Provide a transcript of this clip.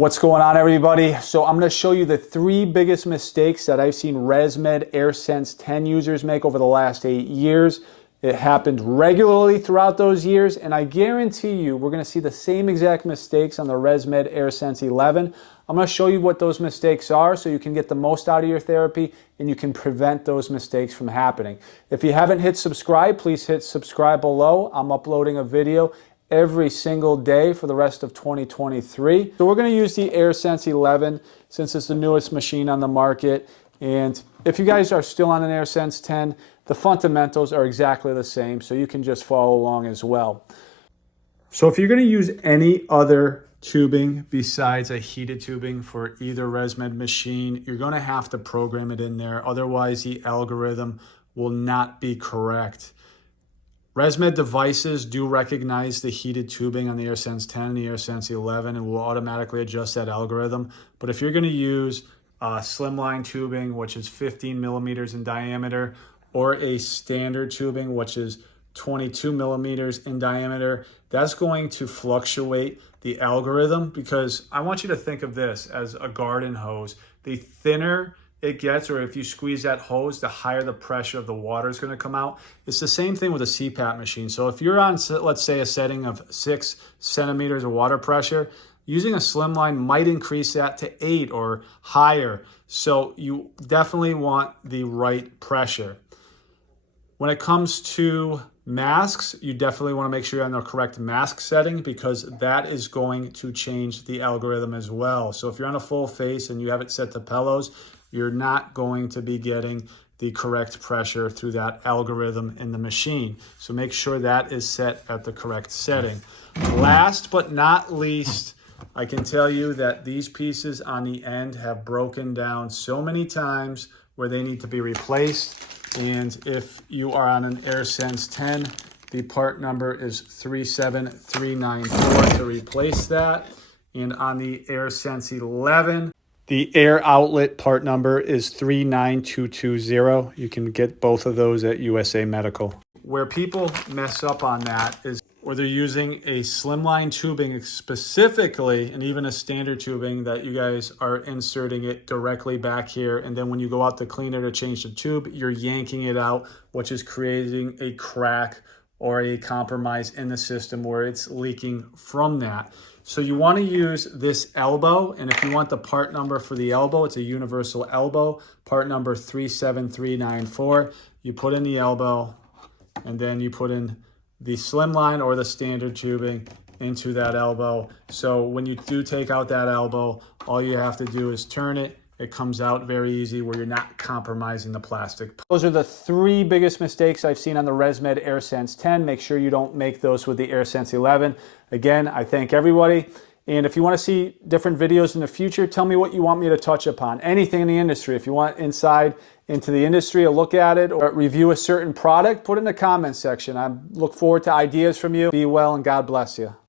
What's going on, everybody? So I'm going to show you the 3 biggest mistakes that I've seen ResMed AirSense 10 users make over the last 8 years. It happened regularly throughout those years, and I guarantee you we're going to see the same exact mistakes on the ResMed AirSense 11. I'm going to show you what those mistakes are so you can get the most out of your therapy and you can prevent those mistakes from happening. If you haven't hit subscribe, please hit subscribe below. I'm uploading a video every single day for the rest of 2023. So we're going to use the AirSense 11 since it's the newest machine on the market. And if you guys are still on an AirSense 10, the fundamentals are exactly the same, so you can just follow along as well. So if you're going to use any other tubing besides a heated tubing for either ResMed machine, you're going to have to program it in there. Otherwise, the algorithm will not be correct. ResMed devices do recognize the heated tubing on the AirSense 10 and the AirSense 11 and will automatically adjust that algorithm. But if you're going to use slimline tubing, which is 15 millimeters in diameter, or a standard tubing, which is 22 millimeters in diameter, that's going to fluctuate the algorithm, because I want you to think of this as a garden hose. The thinner it gets, or if you squeeze that hose, the higher the pressure of the water is going to come out. It's the same thing with a CPAP machine. So if you're on, let's say, a setting of 6 centimeters of water pressure, using a slimline might increase that to 8 or higher. So you definitely want the right pressure. When it comes to masks, you definitely want to make sure you're on the correct mask setting, because that is going to change the algorithm as well. So if you're on a full face and you have it set to pillows, you're not going to be getting the correct pressure through that algorithm in the machine. So make sure that is set at the correct setting. Last but not least, I can tell you that these pieces on the end have broken down so many times where they need to be replaced. And if you are on an AirSense 10, the part number is 37394 to replace that. And on the AirSense 11, the air outlet part number is 39220. You can get both of those at USA Medical. Where people mess up on that is where they're using a slimline tubing specifically, and even a standard tubing that you guys are inserting it directly back here. And then when you go out to clean it or change the tube, you're yanking it out, which is creating a crack or a compromise in the system where it's leaking from that. So you want to use this elbow, and if you want the part number for the elbow, it's a universal elbow, part number 37394. You put in the elbow, and then you put in the slimline or the standard tubing into that elbow. So when you do take out that elbow, all you have to do is turn it. It comes out very easy where you're not compromising the plastic. Those are the 3 biggest mistakes I've seen on the ResMed AirSense 10. Make sure you don't make those with the AirSense 11. Again, I thank everybody. And if you want to see different videos in the future, tell me what you want me to touch upon. Anything in the industry. If you want insight into the industry, a look at it, or review a certain product, put it in the comments section. I look forward to ideas from you. Be well and God bless you.